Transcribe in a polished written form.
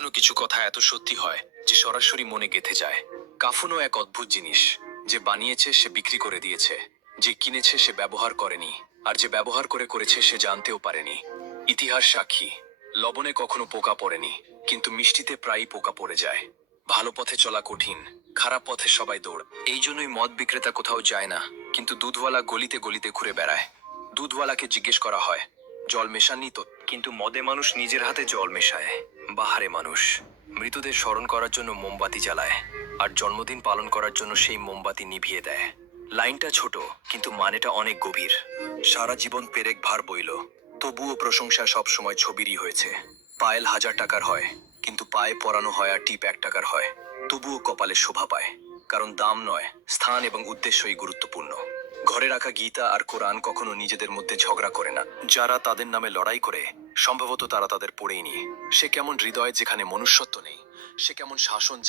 কখনো কিছু কথা এত সত্যি হয় যে সরাসরি মনে গেঁথে যায়। কাফনও এক অদ্ভুত জিনিস। যে বানিয়েছে সে বিক্রি করে দিয়েছে, যে কিনেছে সে ব্যবহার করেনি, আর যে ব্যবহার করেছে সে জানতেও পারেনি। ইতিহাস সাক্ষী, লবণে কখনো পোকা পড়েনি, কিন্তু মিষ্টিতে প্রায়ই পোকা পড়ে যায়। ভালো পথে চলা কঠিন, খারাপ পথে সবাই দৌড়। এই জন্যই মদ বিক্রেতা কোথাও যায় না, কিন্তু দুধওয়ালা গলিতে গলিতে ঘুরে বেড়ায়। দুধওয়ালাকে জিজ্ঞেস করা হয়, জল মেশাননি তো? কিন্তু মদে মানুষ নিজের হাতে জল মেশায়। বাহারে মানুষ মৃতদের স্মরণ করার জন্য মোমবাতি জ্বালায়, আর জন্মদিন পালন করার জন্য সেই মোমবাতি নিভিয়ে দেয়। লাইনটা ছোট, কিন্তু মানেটা অনেক গভীর। সারা জীবন পেরেক ভার বইল, তবুও প্রশংসা সব সময় ছবিরই হয়েছে। পায়েল 1000 টাকার হয়, কিন্তু পায়ে পরানো হয় আর টিপ 1 টাকার হয়। তবুও কপালে শোভা পায়, কারণ দাম নয়, স্থান এবং উদ্দেশ্যই গুরুত্বপূর্ণ। ঘরে রাখা গীতা আর কোরআন কখনো নিজেদের মধ্যে ঝগড়া করে না। যারা তাদের নামে লড়াই করে, সম্ভবত তারা তাদের পড়েইনি। সে কেমন হৃদয় যেখানে মনুষ্যত্ব নেই, সে কেমন শাসন যেখানে